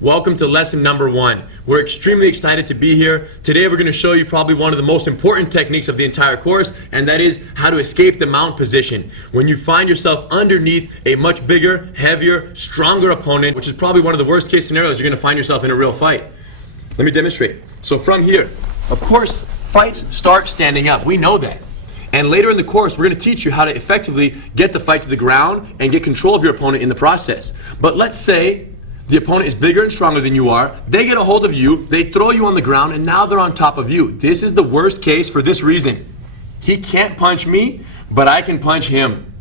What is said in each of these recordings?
Welcome to lesson number 1. We're extremely excited to be here. Today we're going to show you probably one of the most important techniques of the entire course, and that is how to escape the mount position. When you find yourself underneath a much bigger, heavier, stronger opponent, which is probably one of the worst case scenarios you're going to find yourself in a real fight. Let me demonstrate. So from here, of course, fights start standing up. We know that. And later in the course, we're going to teach you how to effectively get the fight to the ground and get control of your opponent in the process. But let's say the opponent is bigger and stronger than you are. They get a hold of you, they throw you on the ground, and now they're on top of you. This is the worst case for this reason. He can't punch me, but I can punch him.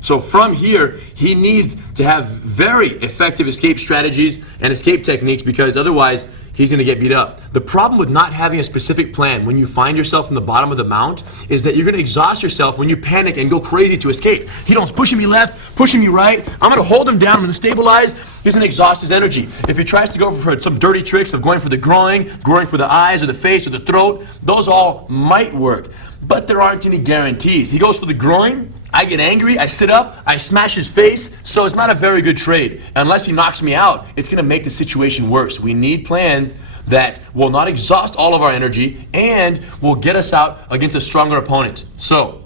So from here, he needs to have very effective escape strategies and escape techniques, because otherwise he's going to get beat up. The problem with not having a specific plan when you find yourself in the bottom of the mount is that you're going to exhaust yourself when you panic and go crazy to escape. He don't pushing me left, pushing me right. I'm going to hold him down, I'm going to stabilize. He's going to exhaust his energy. If he tries to go for some dirty tricks of going for the groin, going for the eyes or the face or the throat, those all might work. But there aren't any guarantees. He goes for the groin, I get angry, I sit up, I smash his face, so it's not a very good trade. Unless he knocks me out, it's going to make the situation worse. We need plans that will not exhaust all of our energy and will get us out against a stronger opponent. So,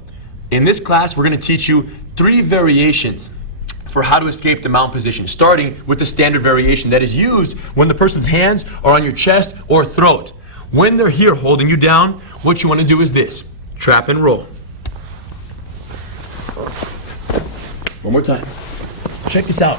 in this class, we're going to teach you 3 variations for how to escape the mount position, starting with the standard variation that is used when the person's hands are on your chest or throat. When they're here holding you down, what you want to do is this: trap and roll. One more time. Check this out.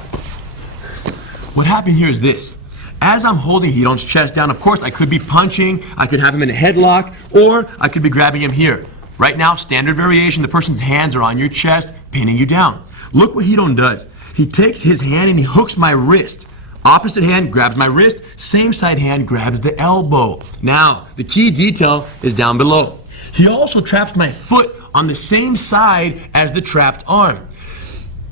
What happened here is this. As I'm holding Hidon's chest down, of course, I could be punching, I could have him in a headlock, or I could be grabbing him here. Right now, standard variation, the person's hands are on your chest, pinning you down. Look what Hidon does. He takes his hand and he hooks my wrist. Opposite hand grabs my wrist, same side hand grabs the elbow. Now, the key detail is down below. He also traps my foot on the same side as the trapped arm.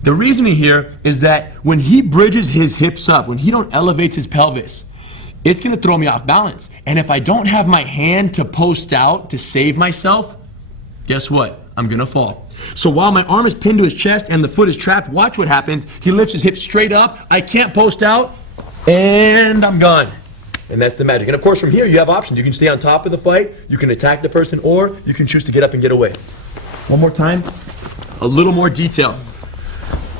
The reasoning here is that when he bridges his hips up, when he don't elevate his pelvis, it's going to throw me off balance. And if I don't have my hand to post out to save myself, guess what? I'm going to fall. So while my arm is pinned to his chest and the foot is trapped, watch what happens. He lifts his hips straight up, I can't post out, and I'm gone. And that's the magic. And of course, from here, you have options. You can stay on top of the fight, you can attack the person, or you can choose to get up and get away. One more time, a little more detail.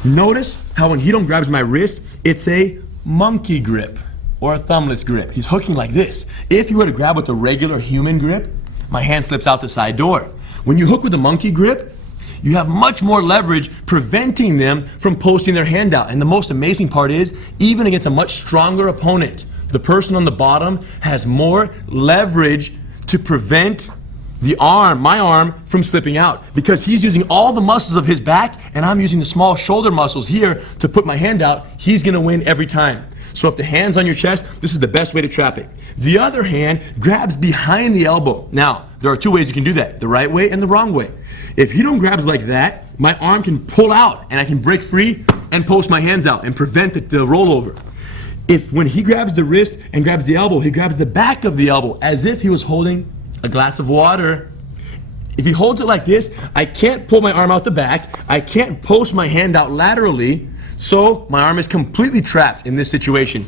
Notice how when Hidon grabs my wrist, it's a monkey grip or a thumbless grip. He's hooking like this. If you were to grab with a regular human grip, my hand slips out the side door. When you hook with a monkey grip, you have much more leverage, preventing them from posting their hand out. And the most amazing part is, even against a much stronger opponent, the person on the bottom has more leverage to prevent my arm from slipping out, because he's using all the muscles of his back and I'm using the small shoulder muscles here to put my hand out. He's going to win every time. So if the hand's on your chest, this is the best way to trap it. The other hand grabs behind the elbow. Now, there are 2 ways you can do that, the right way and the wrong way. If Hidon grabs like that, my arm can pull out and I can break free and post my hands out and prevent the rollover. If when he grabs the wrist and grabs the elbow, he grabs the back of the elbow as if he was holding a glass of water. If he holds it like this, I can't pull my arm out the back, I can't post my hand out laterally, so my arm is completely trapped in this situation.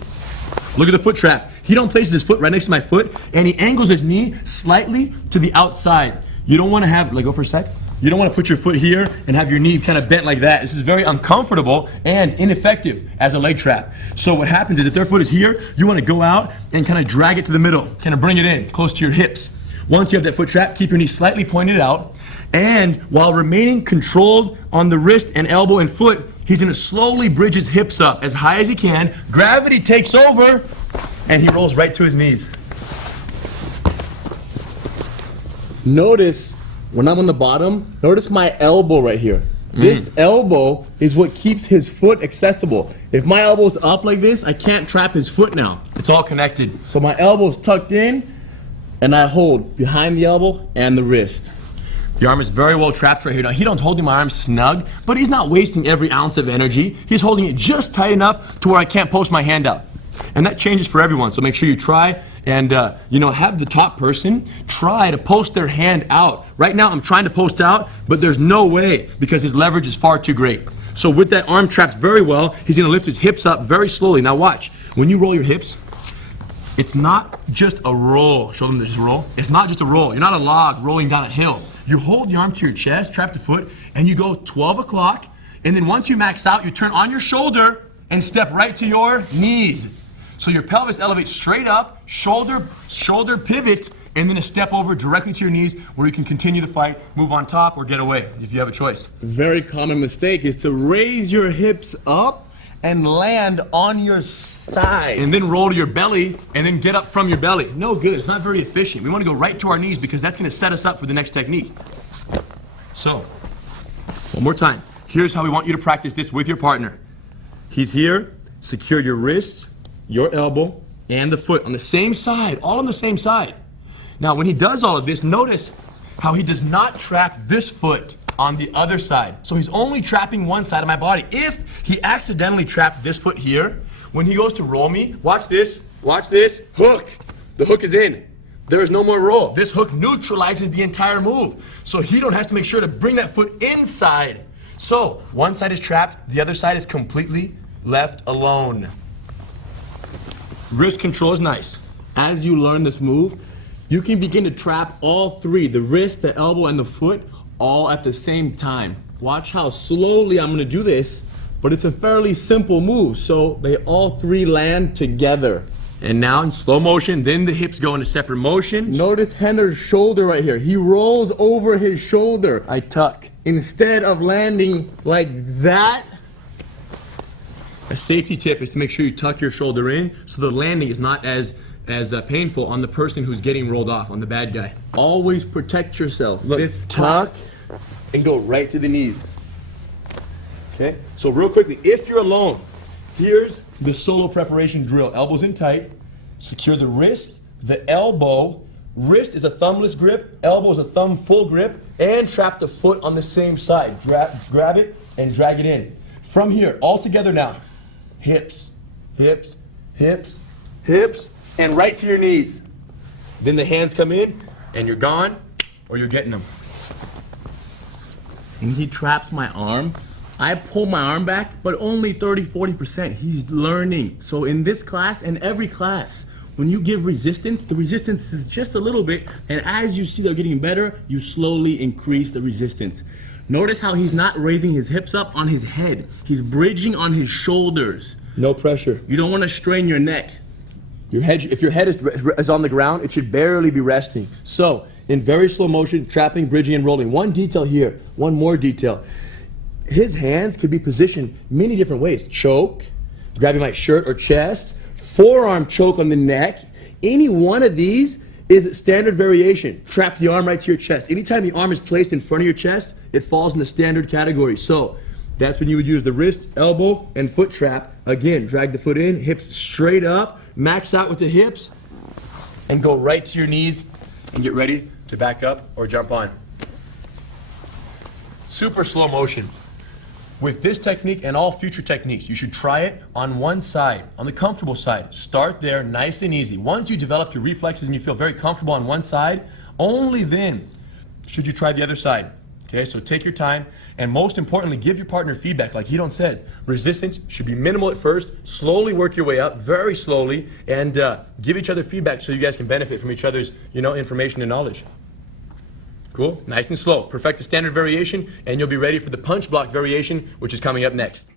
Look at the foot trap. Hidon places his foot right next to my foot and he angles his knee slightly to the outside. You don't want to have, go for a sec. You don't want to put your foot here and have your knee kind of bent like that. This is very uncomfortable and ineffective as a leg trap. So what happens is, if their foot is here, you want to go out and kind of drag it to the middle, kind of bring it in close to your hips. Once you have that foot trap, keep your knee slightly pointed out, and while remaining controlled on the wrist and elbow and foot, he's going to slowly bridge his hips up as high as he can. Gravity takes over, and he rolls right to his knees. Notice, when I'm on the bottom, notice my elbow right here. This elbow is what keeps his foot accessible. If my elbow's up like this, I can't trap his foot now. It's all connected. So my elbow's tucked in, and I hold behind the elbow and the wrist. The arm is very well trapped right here. Now, Hidon's holding my arm snug, but he's not wasting every ounce of energy. He's holding it just tight enough to where I can't post my hand out. And that changes for everyone, so make sure you try and have the top person try to post their hand out. Right now, I'm trying to post out, but there's no way, because his leverage is far too great. So with that arm trapped very well, he's gonna lift his hips up very slowly. Now watch, when you roll your hips, it's not just a roll. Show them this roll. It's not just a roll. You're not a log rolling down a hill. You hold your arm to your chest, trap the foot, and you go 12 o'clock, and then once you max out, you turn on your shoulder and step right to your knees. So your pelvis elevates straight up, shoulder pivot, and then a step over directly to your knees where you can continue the fight, move on top, or get away if you have a choice. Very common mistake is to raise your hips up and land on your side. And then roll to your belly, and then get up from your belly. No good, it's not very efficient. We want to go right to our knees because that's gonna set us up for the next technique. So, one more time. Here's how we want you to practice this with your partner. He's here, secure your wrists, your elbow, and the foot on the same side, all on the same side. Now, when he does all of this, notice how he does not trap this foot on the other side. So he's only trapping one side of my body. If he accidentally trapped this foot here, when he goes to roll me, watch this, hook. The hook is in. There is no more roll. This hook neutralizes the entire move. So Hidon has to make sure to bring that foot inside. So one side is trapped, the other side is completely left alone. Wrist control is nice. As you learn this move, you can begin to trap all three, the wrist, the elbow, and the foot, all at the same time. Watch how slowly I'm gonna do this, but it's a fairly simple move, so they all three land together. And now in slow motion, then the hips go into separate motion. Notice Henner's shoulder right here. He rolls over his shoulder. I tuck. Instead of landing like that. A safety tip is to make sure you tuck your shoulder in so the landing is not as painful on the person who's getting rolled off, on the bad guy. Always protect yourself. Look, this tuck and go right to the knees. Okay, so real quickly, if you're alone, here's the solo preparation drill. Elbows in tight, secure the wrist, the elbow. Wrist is a thumbless grip, elbow is a thumb full grip, and trap the foot on the same side. Grab it and drag it in. From here, all together now. Hips, hips, hips, hips, and right to your knees. Then the hands come in, and you're gone, or you're getting them. And he traps my arm. I pull my arm back, but only 30-40%. He's learning. So in this class and every class, when you give resistance, the resistance is just a little bit, and as you see they're getting better, you slowly increase the resistance. Notice how he's not raising his hips up on his head. He's bridging on his shoulders. No pressure. You don't want to strain your neck. Your head, if your head is on the ground, it should barely be resting. So, in very slow motion, trapping, bridging, and rolling. One detail here, one more detail. His hands could be positioned many different ways. Choke, grabbing my shirt or chest, forearm choke on the neck. Any one of these is standard variation. Trap the arm right to your chest. Anytime the arm is placed in front of your chest, it falls in the standard category. So, that's when you would use the wrist, elbow, and foot trap. Again, drag the foot in, hips straight up, max out with the hips, and go right to your knees and get ready to back up or jump on. Super slow motion. With this technique and all future techniques, you should try it on one side, on the comfortable side. Start there, nice and easy. Once you develop your reflexes and you feel very comfortable on one side, only then should you try the other side. Okay, so take your time, and most importantly, give your partner feedback. Like Hidon says, resistance should be minimal at first, slowly work your way up, very slowly, and give each other feedback so you guys can benefit from each other's, information and knowledge. Cool? Nice and slow. Perfect the standard variation, and you'll be ready for the punch block variation, which is coming up next.